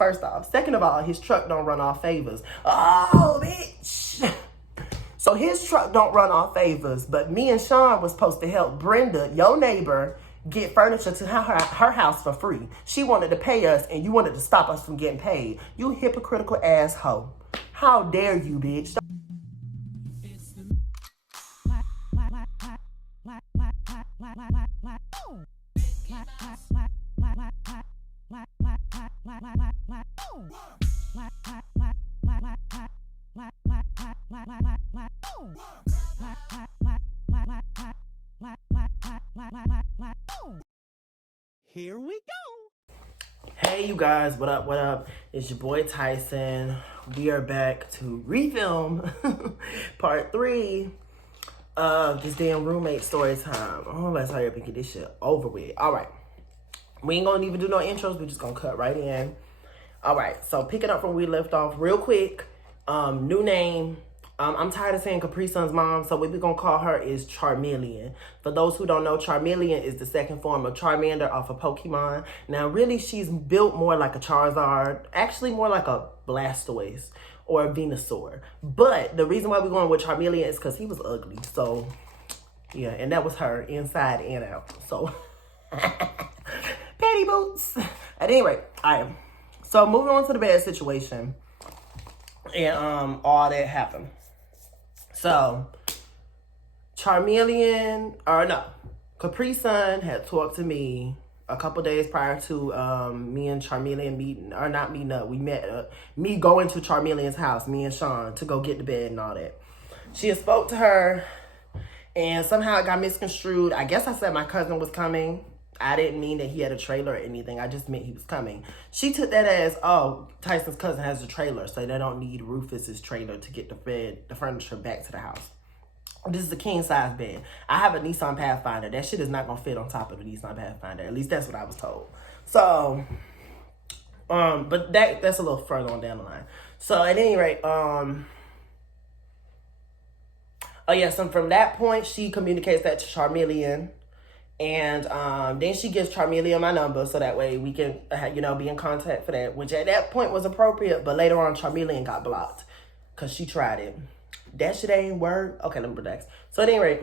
first off. Second of all, his truck don't run off favors. Oh, bitch. So his truck don't run off favors, but me and Sean was supposed to help Brenda, your neighbor, get furniture to her house for free. She wanted to pay us, and you wanted to stop us from getting paid. You hypocritical asshole. How dare you, bitch? Here we go. Hey, you guys, what up, what up? It's your boy Tyson. We are back to refilm part 3 of this damn roommate story time. Oh, let's hurry up and get this shit over with. All right. We ain't gonna even do no intros. We're just gonna cut right in. All right. So picking up from where we left off real quick. New name. I'm tired of saying Capri Sun's mom, so what we're going to call her is Charmeleon. For those who don't know, Charmeleon is the second form of Charmander off of Pokemon. Now, really, she's built more like a Charizard, actually more like a Blastoise or a Venusaur. But the reason why we're going with Charmeleon is because he was ugly. So, yeah, and that was her inside and out. So, petty boots. At any rate, all right. So, moving on to the bad situation and all that happened. So, Capri Sun had talked to me a couple days prior to me and Charmeleon meeting, or not meeting up. We met, me going to Charmeleon's house, me and Sean, to go get the bed and all that. She had spoke to her, and somehow it got misconstrued. I guess I said my cousin was coming. I didn't mean that he had a trailer or anything. I just meant he was coming. She took that as, oh, Tyson's cousin has a trailer, so they don't need Rufus's trailer to get the furniture back to the house. This is a king-size bed. I have a Nissan Pathfinder. That shit is not going to fit on top of a Nissan Pathfinder. At least that's what I was told. So, but that's a little further on down the line. So, at any rate, oh, yes, and from that point, she communicates that to Charmeleon. And then she gives Charmeleon my number so that way we can, be in contact for that, which at that point was appropriate. But later on, Charmeleon got blocked because she tried it. That shit ain't work. Okay, let me relax. So at any rate,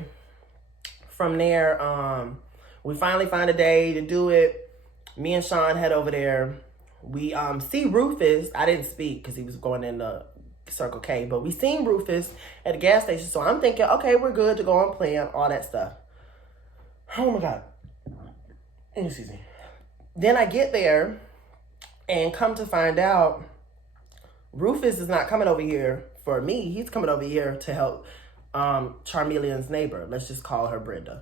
from there, we finally find a day to do it. Me and Sean head over there. We see Rufus. I didn't speak because he was going in the Circle K. But we seen Rufus at the gas station. So I'm thinking, okay, we're good to go on plan, all that stuff. Oh my God. Excuse me. Then I get there and come to find out Rufus is not coming over here for me. He's coming over here to help Charmeleon's neighbor. Let's just call her Brenda.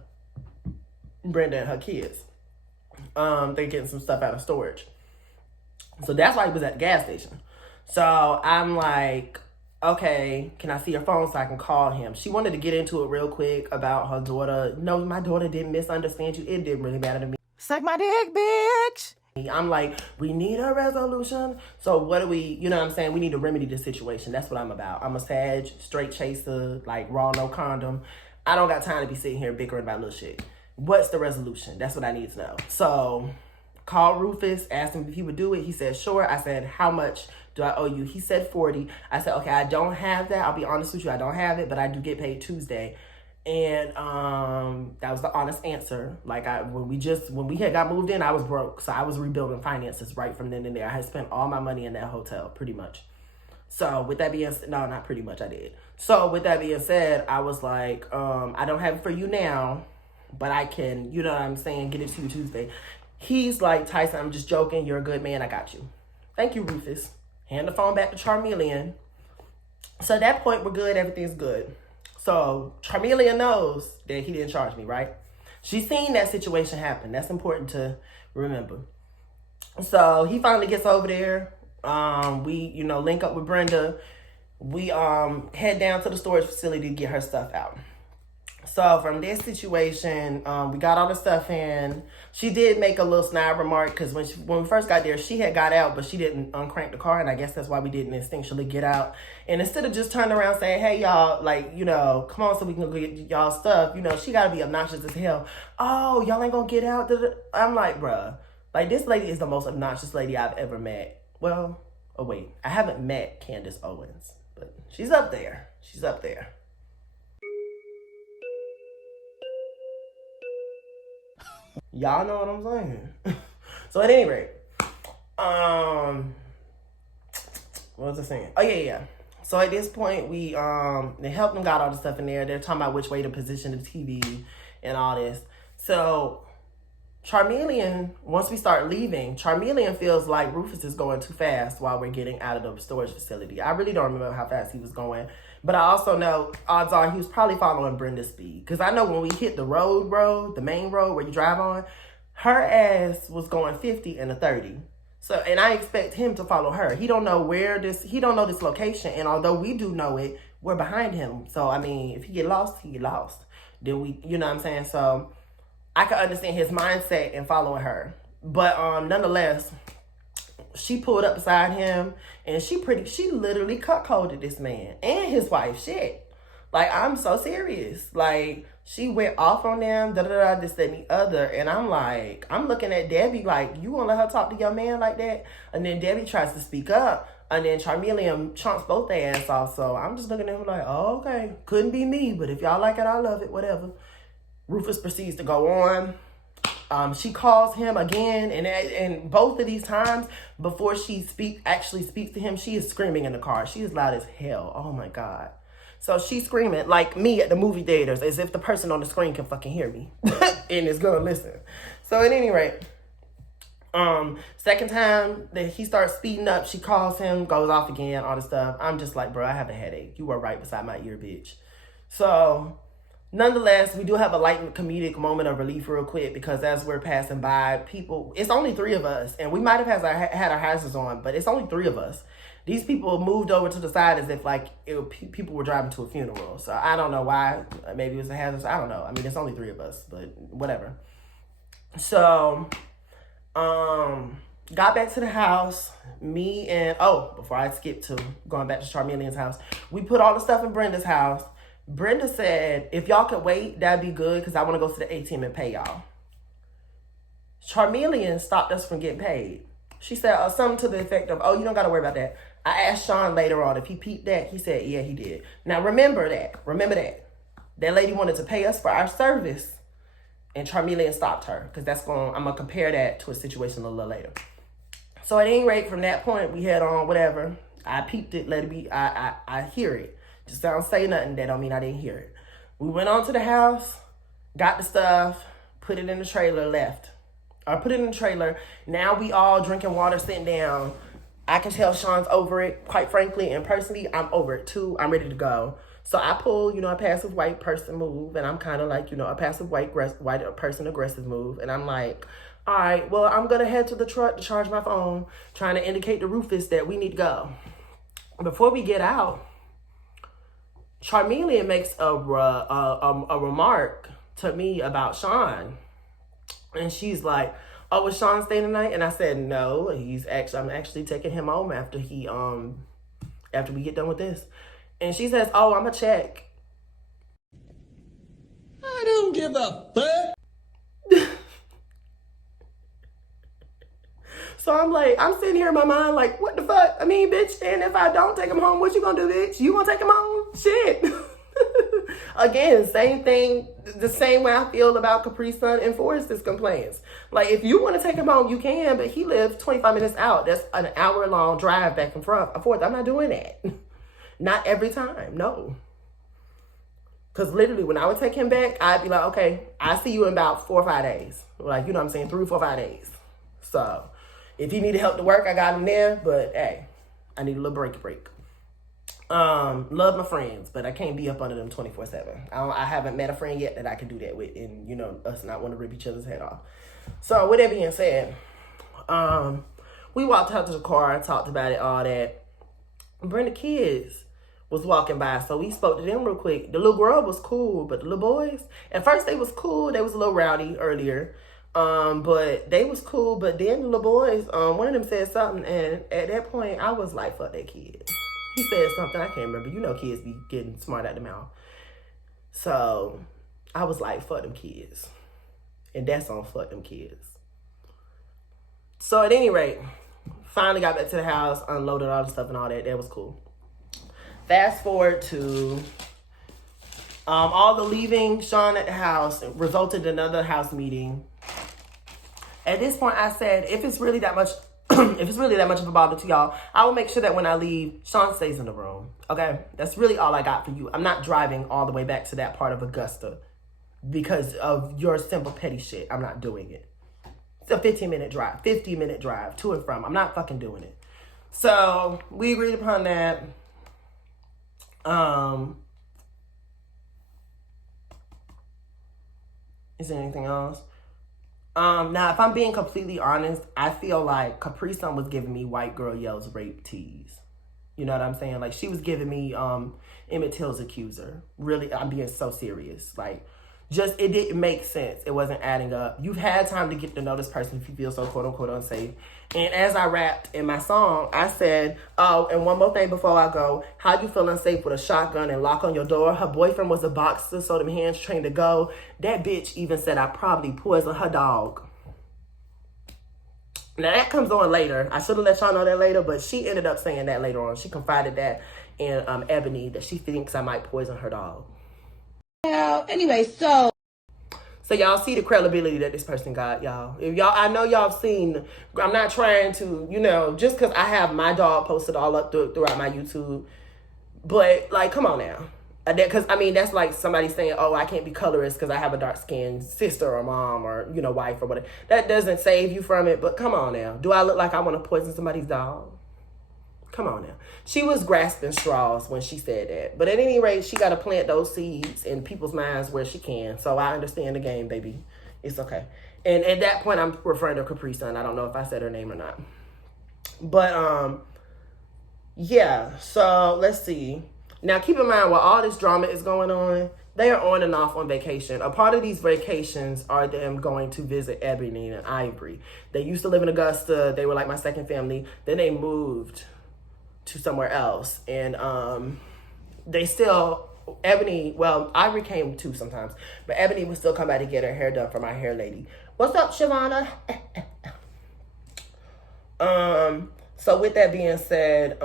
Brenda and her kids. They're getting some stuff out of storage. So that's why he was at the gas station. So I'm like, okay, can I see your phone so I can call him? She wanted to get into it real quick about her daughter. No, my daughter didn't misunderstand you. It didn't really matter to me. Suck my dick, bitch. I'm like, we need a resolution. So what do we, you know what I'm saying? We need to remedy the situation. That's what I'm about. I'm a Sag, straight chaser, like raw, no condom. I don't got time to be sitting here bickering about little shit. What's the resolution? That's what I need to know. So called Rufus, asked him if he would do it. He said, sure. I said, how much do I owe you? He said 40. I said, okay, I don't have that. I'll be honest with you. I don't have it, but I do get paid Tuesday. And that was the honest answer. Like when we had got moved in, I was broke. So I was rebuilding finances right from then and there. I had spent all my money in that hotel pretty much. So with that being said, no, not pretty much, I did. So with that being said, I was like, I don't have it for you now, but I can, you know what I'm saying, get it to you Tuesday. He's like, Tyson, I'm just joking. You're a good man. I got you. Thank you, Rufus. Hand the phone back to Charmeleon. So at that point, we're good. Everything's good. So Charmeleon knows that he didn't charge me, right? She's seen that situation happen. That's important to remember. So he finally gets over there. We, link up with Brenda. We head down to the storage facility to get her stuff out. So from this situation, we got all the stuff in. She did make a little snide remark because when we first got there, she had got out, but she didn't uncrank the car. And I guess that's why we didn't instinctually get out. And instead of just turning around saying, hey, y'all, come on so we can go get y'all stuff, she got to be obnoxious as hell. Oh, y'all ain't going to get out? I'm like, bruh, this lady is the most obnoxious lady I've ever met. Well, oh wait, I haven't met Candace Owens, but she's up there. She's up there. Y'all know what I'm saying. So at any rate, what was I saying? Oh yeah. So at this point, they helped them got all the stuff in there. They're talking about which way to position the TV and all this. So Charmeleon, once we start leaving, Charmeleon feels like Rufus is going too fast while we're getting out of the storage facility. I really don't remember how fast he was going, but I also know odds are he was probably following Brenda's speed. Because I know when we hit the road, the main road where you drive on, her ass was going 50 and a 30. So, and I expect him to follow her. He don't know this location. And although we do know it, we're behind him. So, I mean, if he get lost, he get lost. Then we, you know what I'm saying? So, I can understand his mindset in following her. But nonetheless, she pulled up beside him and she literally cuckolded this man and his wife. Shit. Like, I'm so serious. Like, she went off on them, this, that, and the other. And I'm like, I'm looking at Debbie like, you want to let her talk to your man like that? And then Debbie tries to speak up. And then Charmeleon chomps both their ass off. So I'm just looking at him like, oh, okay. Couldn't be me. But if y'all like it, I love it. Whatever. Rufus proceeds to go on. She calls him again, and both of these times before she actually speaks to him, she is screaming in the car. She is loud as hell. Oh my God. So she's screaming like me at the movie theaters, as if the person on the screen can fucking hear me and is gonna listen. So at any rate, second time that he starts speeding up, she calls him, goes off again, all this stuff. I'm just like, bro, I have a headache. You were right beside my ear, bitch. So nonetheless, we do have a light comedic moment of relief real quick because as we're passing by, it's only 3 of us, and we might have had our hazards on, but it's only 3 of us. These people moved over to the side as if like people were driving to a funeral. So I don't know why. Maybe it was a hazard. I don't know. I mean, it's only 3 of us, but whatever. So, got back to the house. Before I skip to going back to Charmeleon's house, we put all the stuff in Brenda's house. Brenda said, if y'all could wait, that'd be good because I want to go to the ATM and pay y'all. Charmeleon stopped us from getting paid. She said something to the effect of, oh, you don't got to worry about that. I asked Sean later on if he peeped that. He said, yeah, he did. Now, remember that. That lady wanted to pay us for our service. And Charmeleon stopped her because I'm going to compare that to a situation a little later. So at any rate, from that point, we head on, whatever. I peeped it, let it be. I hear it. Just don't say nothing. That don't mean I didn't hear it. We went on to the house, got the stuff, put it in the trailer, left. I put it in the trailer. Now we all drinking water, sitting down. I can tell Sean's over it, quite frankly, and personally, I'm over it too. I'm ready to go. So I pull, a passive white person move, and I'm kind of like, a passive white person aggressive move, and I'm like, all right, well, I'm going to head to the truck to charge my phone, trying to indicate to Rufus that we need to go. Before we get out, Charmeleon makes a remark to me about Sean. And she's like, oh, was Sean staying tonight? And I said, no, I'm actually taking him home after we get done with this. And she says, oh, I'm going to check. I don't give a fuck. So I'm sitting here in my mind like, what the fuck? I mean, bitch, and if I don't take him home, what you gonna do, bitch? You gonna take him home? Shit. Again, same thing, the same way I feel about Capri's son and Forrest's complaints. Like, if you want to take him home, you can, but he lives 25 minutes out. That's an hour-long drive back and forth. I'm not doing that. Not every time, no. Because literally, when I would take him back, I'd be like, okay, I'll see you in about 4 or 5 days. Like, 3, 4, 5 days. So, if he needed help to work, I got him there. But, hey, I need a little break. Love my friends, but I can't be up under them 24/7. I haven't met a friend yet that I can do that with, and us not want to rip each other's head off. So with that being said, we walked out to the car, talked about it, all that. Brenda kids was walking by, so we spoke to them real quick. The little girl was cool, but the little boys, at first they was cool. They was a little rowdy earlier, but they was cool. But then the little boys, one of them said something, and at that point I was like, fuck that kid. He said something, I can't remember. Kids be getting smart out the mouth. So I was like, fuck them kids. And that's on fuck them kids. So at any rate, Finally got back to the house, unloaded all the stuff and all that. That was cool. Fast forward to all the leaving Sean at the house resulted in another house meeting. At this point, I said, if it's really that much, if it's really that much of a bother to y'all, I will make sure that when I leave, Sean stays in the room. Okay, that's really all I got for you. I'm not driving all the way back to that part of Augusta because of your simple petty shit. I'm not doing it. It's a 15-minute drive, 50-minute drive to and from. I'm not fucking doing it. So we agreed upon that. Is there anything else? Now, if I'm being completely honest, I feel like Capri Sun was giving me white girl yells rape tease. You know what I'm saying? Like, she was giving me Emmett Till's accuser. Really, I'm being so serious. Like, just, it didn't make sense. It wasn't adding up. You've had time to get to know this person if you feel so quote-unquote unsafe. And as I rapped in my song, I said, oh, and one more thing before I go. How you feel unsafe with a shotgun and lock on your door? Her boyfriend was a boxer, so them hands trained to go. That bitch even said I probably poisoned her dog. Now, that comes on later. I should have let y'all know that later, but she ended up saying that later on. She confided that in Ebony, that she thinks I might poison her dog. Well, anyway, so y'all see the credibility that this person got, y'all. If y'all, I know y'all have seen, I'm not trying to, you know, just because I have my dog posted all up throughout my YouTube, but, like, come on now. Because, I mean, that's like somebody saying, oh, I can't be colorist because I have a dark-skinned sister or mom or, you know, wife or whatever. That doesn't save you from it, but come on now. Do I look like I want to poison somebody's dog? Come on now. She was grasping straws when she said that. But at any rate, she got to plant those seeds in people's minds where she can. So I understand the game, baby. It's okay. And at that point, I'm referring to Capri Sun. I don't know if I said her name or not. But, yeah. So let's see. Now, keep in mind, while all this drama is going on, they are on and off on vacation. A part of these vacations are them going to visit Ebony and Ivory. They used to live in Augusta. They were like my second family. Then they moved to somewhere else. And they still, Ebony, well, Ivory came too sometimes, but Ebony would still come by to get her hair done for my hair lady. What's up, Shavana? So with that being said,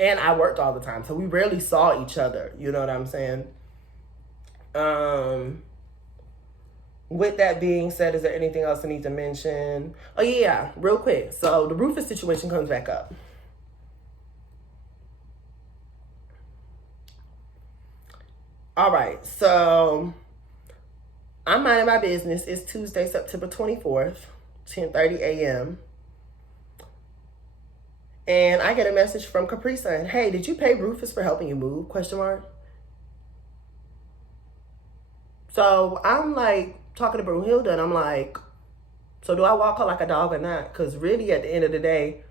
and I worked all the time, so we rarely saw each other. You know what I'm saying? With that being said, is there anything else I need to mention? Oh, yeah, real quick. So the Rufus situation comes back up. All right, so I'm minding my business. It's Tuesday, September 24th, 10:30 a.m. And I get a message from Capri Sun. Hey, did you pay Rufus for helping you move? Question mark. So I'm like talking to Brunhilde and I'm like, so do I walk her like a dog or not? Because really at the end of the day,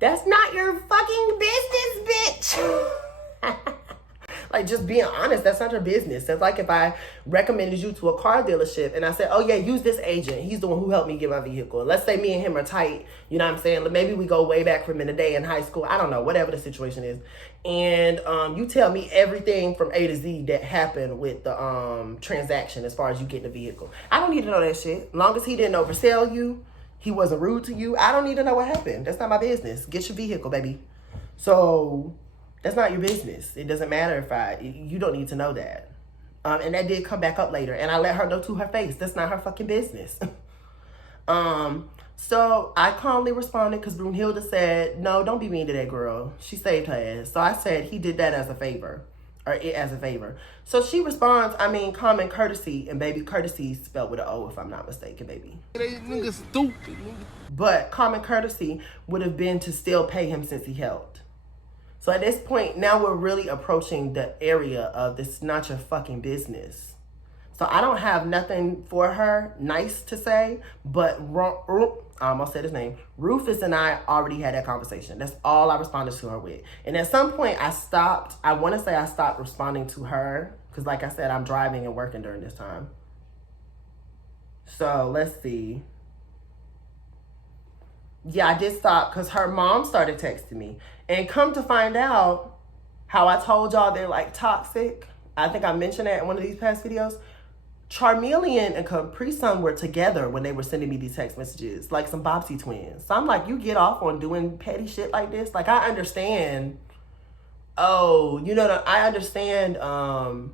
that's not your fucking business, bitch. Like, just being honest, that's not your business. That's like if I recommended you to a car dealership and I said, oh yeah, use this agent. He's the one who helped me get my vehicle. Let's say me and him are tight. You know what I'm saying? Maybe we go way back from in the day in high school. I don't know, whatever the situation is. And you tell me everything from A to Z that happened with the transaction as far as you getting a vehicle. I don't need to know that shit. As long as he didn't oversell you, he wasn't rude to you, I don't need to know what happened. That's not my business. Get your vehicle, baby. So that's not your business. It doesn't matter if you don't need to know that. And that did come back up later. And I let her know to her face, that's not her fucking business. So I calmly responded because Brunhilde said, no, don't be mean to that girl. She saved her ass. So I said he did that as a favor. Or it as a favor. So she responds, I mean, common courtesy. And baby, courtesy spelled with an O if I'm not mistaken, baby. Nigga stupid. But common courtesy would have been to still pay him since he helped. So at this point, now we're really approaching the area of this is not your fucking business. So I don't have nothing for her nice to say, but I almost said his name. Rufus and I already had that conversation. That's all I responded to her with. And at some point I stopped. I want to say I stopped responding to her because like I said, I'm driving and working during this time. So let's see. Yeah, I did stop because her mom started texting me. And come to find out, how I told y'all they're like toxic. I think I mentioned that in one of these past videos. Charmeleon and Capri Sun were together when they were sending me these text messages, like some Bobsy twins. So I'm like, you get off on doing petty shit like this? Like, I understand. Oh, I understand. I'm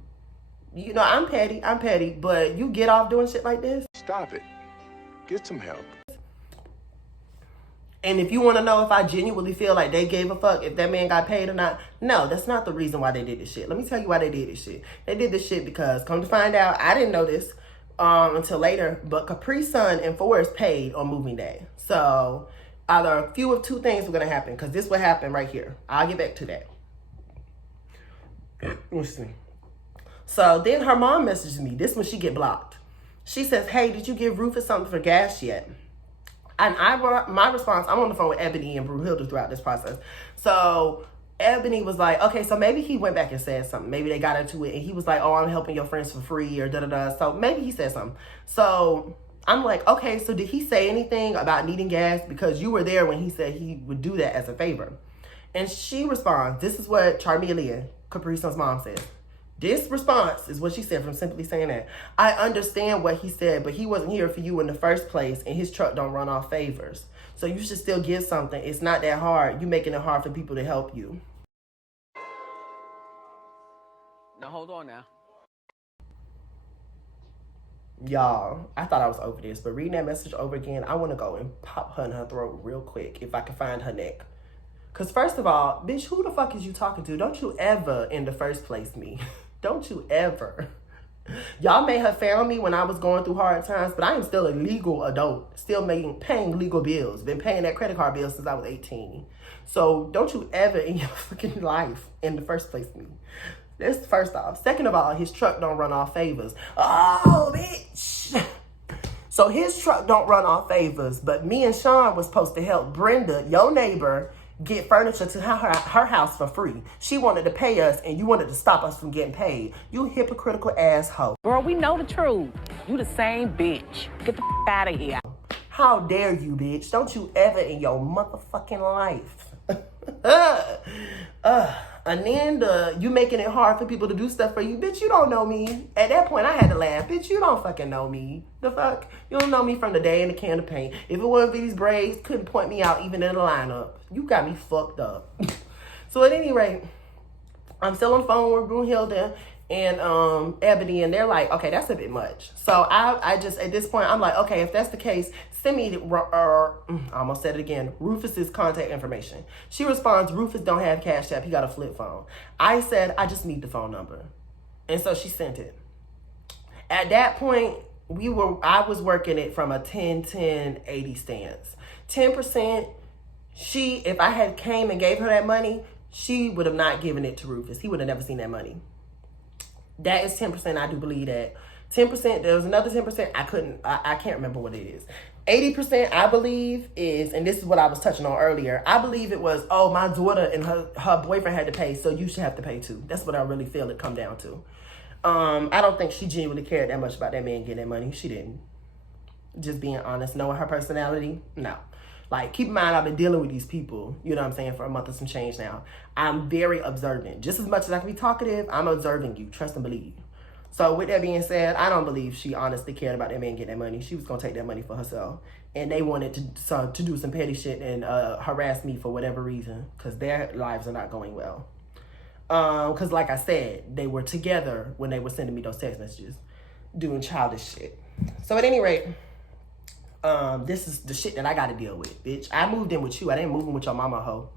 petty, but you get off doing shit like this? Stop it. Get some help. And if you want to know if I genuinely feel like they gave a fuck if that man got paid or not, no, that's not the reason why they did this shit. Let me tell you why they did this shit. They did this shit because, come to find out, I didn't know this until later, but Capri Sun and Forrest paid on moving day. So either a few of two things were going to happen, because this would happen right here. I'll get back to that. Let's see. So then her mom messages me. This when she get blocked. She says, hey, did you give Rufus something for gas yet? And my response, I'm on the phone with Ebony and Brunhilde throughout this process. So Ebony was like, okay, so maybe he went back and said something. Maybe they got into it and he was like, oh, I'm helping your friends for free or da-da-da. So maybe he said something. So I'm like, okay, so did he say anything about needing gas? Because you were there when he said he would do that as a favor. And she responds, this is what Charmeleon, Capri Sun's mom, says. This response is what she said from simply saying that. I understand what he said, but he wasn't here for you in the first place, and his truck don't run off favors. So you should still give something. It's not that hard. You making it hard for people to help you. Now hold on now. Y'all, I thought I was over this, but reading that message over again, I want to go and pop her in her throat real quick if I can find her neck. Because first of all, bitch, who the fuck is you talking to? Don't you ever in the first place me. Don't you ever. Y'all may have found me when I was going through hard times, but I am still a legal adult, still paying legal bills. Been paying that credit card bill since I was 18. So don't you ever in your fucking life in the first place me. That's first off. Second of all, his truck don't run off favors. Oh, bitch. So his truck don't run off favors, but me and Sean was supposed to help Brenda, your neighbor, get furniture to her house for free. She wanted to pay us and you wanted to stop us from getting paid. You hypocritical asshole. Girl, we know the truth. You the same bitch. Get the out of here. How dare you, bitch? Don't you ever in your motherfucking life. And then you making it hard for people to do stuff for you. Bitch, you don't know me. At that point, I had to laugh. Bitch, you don't fucking know me. The fuck? You don't know me from the day in the can of paint. If it wasn't for these braids, couldn't point me out even in the lineup. You got me fucked up. So at any rate, I'm still on the phone with Brunhilde and Ebony, and they're like, okay, that's a bit much. So I just, at this point, I'm like, okay, if that's the case, send me, I almost said it again, Rufus's contact information. She responds, Rufus don't have Cash App, he got a flip phone. I said, I just need the phone number. And so she sent it. At that point, I was working it from a 10-10-80 stance. 10%, if I had came and gave her that money, she would have not given it to Rufus. He would have never seen that money. That is 10%. I do believe that. 10%, there was another 10%. I can't remember what it is. 80%, I believe, is, and this is what I was touching on earlier, I believe it was, oh, my daughter and her boyfriend had to pay, so you should have to pay too. That's what I really feel it come down to. I don't think she genuinely cared that much about that man getting that money. She didn't. Just being honest, knowing her personality, no. Like, keep in mind, I've been dealing with these people, you know what I'm saying, for a month and some change now. I'm very observant. Just as much as I can be talkative, I'm observing you. Trust and believe. So with that being said, I don't believe she honestly cared about that man getting that money. She was going to take that money for herself. And they wanted to do some petty shit and harass me for whatever reason, because their lives are not going well. Because like I said, they were together when they were sending me those text messages, doing childish shit. So at any rate, this is the shit that I got to deal with, bitch. I moved in with you. I didn't move in with your mama, hoe.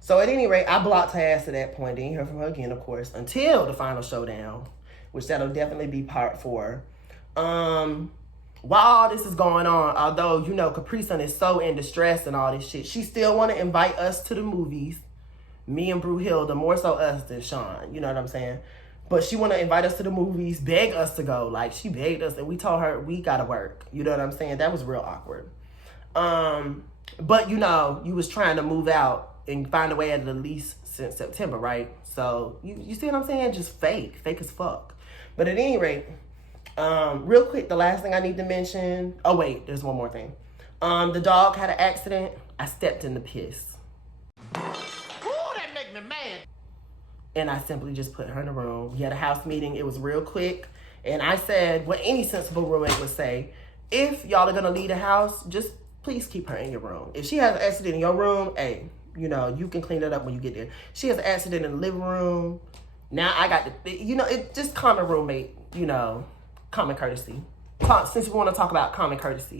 So at any rate, I blocked her ass at that point. Didn't hear from her again, of course, until the final showdown, which that'll definitely be part 4. While all this is going on, although, you know, Capri Sun is so in distress and all this shit, she still want to invite us to the movies. Me and Brunhilde, more so us than Sean. You know what I'm saying? But she want to invite us to the movies, beg us to go. Like, she begged us, and we told her we got to work. You know what I'm saying? That was real awkward. But, you know, you was trying to move out and find a way out of the lease since September, right? So, you see what I'm saying? Just fake as fuck. But at any rate, real quick, the last thing I need to mention. Oh, wait, there's one more thing. The dog had an accident. I stepped in the piss. And I simply just put her in a room. We had a house meeting. It was real quick. And I said what any sensible roommate would say: if y'all are gonna leave the house, just please keep her in your room. If she has an accident in your room, hey, you know, you can clean it up when you get there. She has an accident in the living room. Now I got the, you know, it just common roommate, you know, common courtesy. Since we want to talk about common courtesy.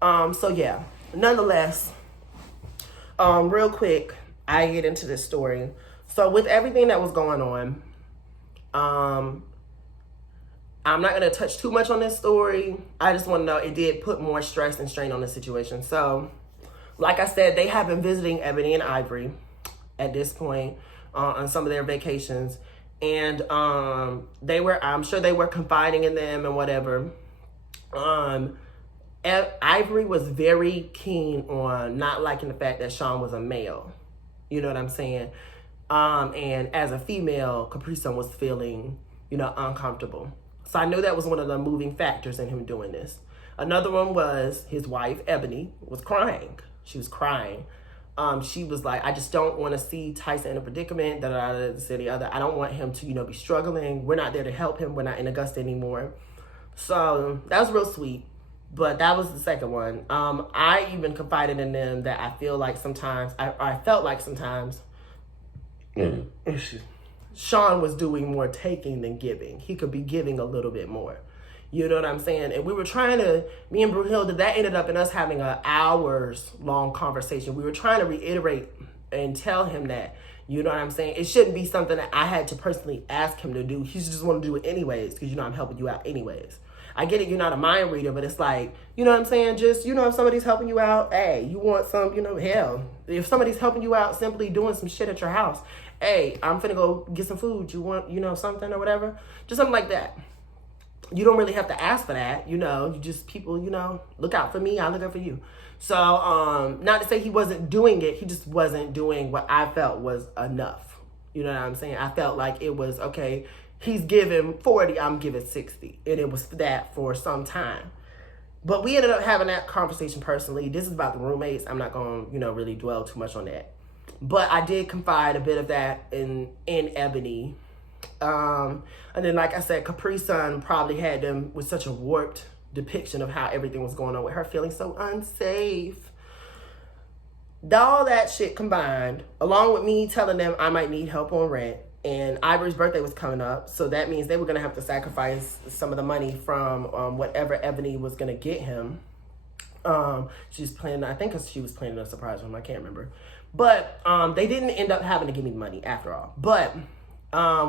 So yeah, nonetheless, real quick, I get into this story. So with everything that was going on, I'm not going to touch too much on this story. I just want to know it did put more stress and strain on the situation. So, like I said, they have been visiting Ebony and Ivory at this point on some of their vacations. And I'm sure they were confiding in them and whatever. Ivory was very keen on not liking the fact that Sean was a male. You know what I'm saying? And as a female, Capri Sun was feeling, you know, uncomfortable. So I knew that was one of the moving factors in him doing this. Another one was his wife, Ebony, was crying. She was crying. She was like, I just don't want to see Tyson in a predicament, this and the other. I don't want him to, you know, be struggling. We're not there to help him. We're not in Augusta anymore. So that was real sweet. But that was the second one. I even confided in them that I feel like sometimes, I felt like sometimes, Sean was doing more taking than giving. He could be giving a little bit more. You know what I'm saying? And we were trying to, me and Brunhilde, that ended up in us having an hours-long conversation. We were trying to reiterate and tell him that, you know what I'm saying? It shouldn't be something that I had to personally ask him to do. He just want to do it anyways because, you know, I'm helping you out anyways. I get it, you're not a mind reader, but it's like, you know what I'm saying? Just, you know, if somebody's helping you out, hey, you want some, you know, hell. If somebody's helping you out simply doing some shit at your house, hey, I'm finna go get some food. You want, you know, something or whatever? Just something like that. You don't really have to ask for that, you know. You just, people, you know, look out for me, I look out for you. So, not to say he wasn't doing it, he just wasn't doing what I felt was enough. You know what I'm saying? I felt like it was, okay, he's giving 40, I'm giving 60. And it was that for some time. But we ended up having that conversation personally. This is about the roommates. I'm not going to, you know, really dwell too much on that. But I did confide a bit of that in Ebony. And then, like I said, Capri Sun probably had them with such a warped depiction of how everything was going on with her, feeling so unsafe. All that shit combined, along with me telling them I might need help on rent, and Ivory's birthday was coming up, so that means they were going to have to sacrifice some of the money from whatever Ebony was going to get him. She's planning, I think she was planning a surprise for him, I can't remember. But they didn't end up having to give me the money after all. But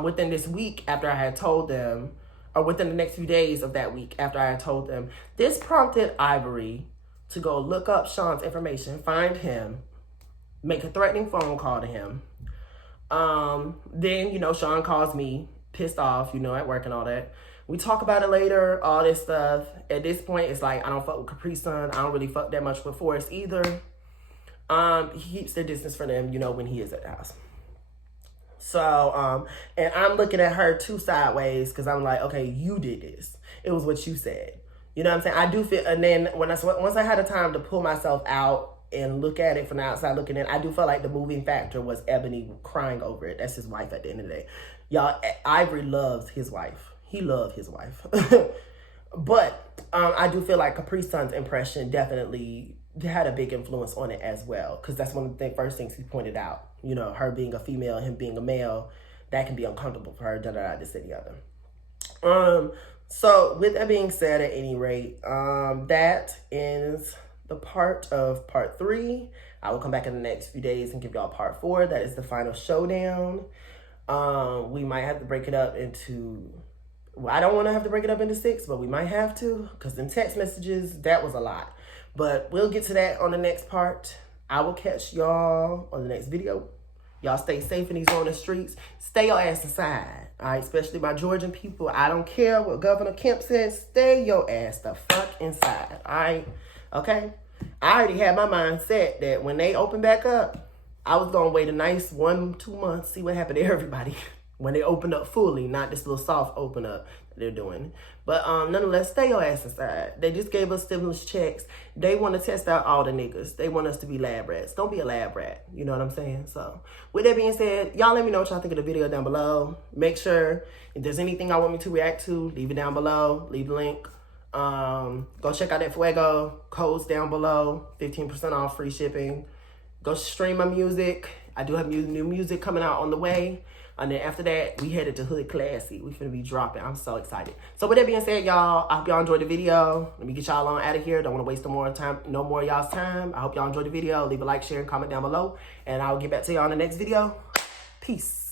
within this week after I had told them, or within the next few days of that week after I had told them, this prompted Ivory to go look up Sean's information, find him, make a threatening phone call to him. Then, you know, Sean calls me pissed off, you know, at work and all that. We talk about it later, all this stuff. At this point, it's like, I don't fuck with Capri Sun. I don't really fuck that much with Forrest either. He keeps their distance from them, you know, when he is at the house. So, and I'm looking at her too sideways because I'm like, okay, you did this. It was what you said. You know what I'm saying? I do feel, and then once I had the time to pull myself out and look at it from the outside looking in, I do feel like the moving factor was Ebony crying over it. That's his wife at the end of the day. Y'all, Ivory loves his wife. He loved his wife. But I do feel like Capri Sun's impression definitely had a big influence on it as well. Because that's one of the first things he pointed out. You know, her being a female, him being a male, that can be uncomfortable for her, this and the other. So with that being said, at any rate, that ends the part of part 3. I will come back in the next few days and give y'all part 4. That is the final showdown. We might have to break it up into, well, I don't want to have to break it up into 6, but we might have to, because in text messages, that was a lot. But we'll get to that on the next part. I will catch y'all on the next video. Y'all stay safe in these rolling streets. Stay your ass inside. All right, especially my Georgian people. I don't care what Governor Kemp says. Stay your ass the fuck inside. All right? Okay? I already had my mind set that when they open back up, I was going to wait a nice 1-2 months, see what happened to everybody. when they open up fully, not this little soft open up that they're doing. But nonetheless, stay your ass inside. They just gave us stimulus checks. They want to test out all the niggas. They want us to be lab rats. Don't be a lab rat. You know what I'm saying? So with that being said, y'all let me know what y'all think of the video down below. Make sure if there's anything I want me to react to, leave it down below. Leave the link. Go check out that Fuego. Codes down below. 15% off, free shipping. Go stream my music. I do have new music coming out on the way. And then after that, we headed to Hood Classy. We finna be dropping. I'm so excited. So with that being said, y'all, I hope y'all enjoyed the video. Let me get y'all on out of here. Don't want to waste no more of y'all's time. I hope y'all enjoyed the video. Leave a like, share, and comment down below. And I'll get back to y'all in the next video. Peace.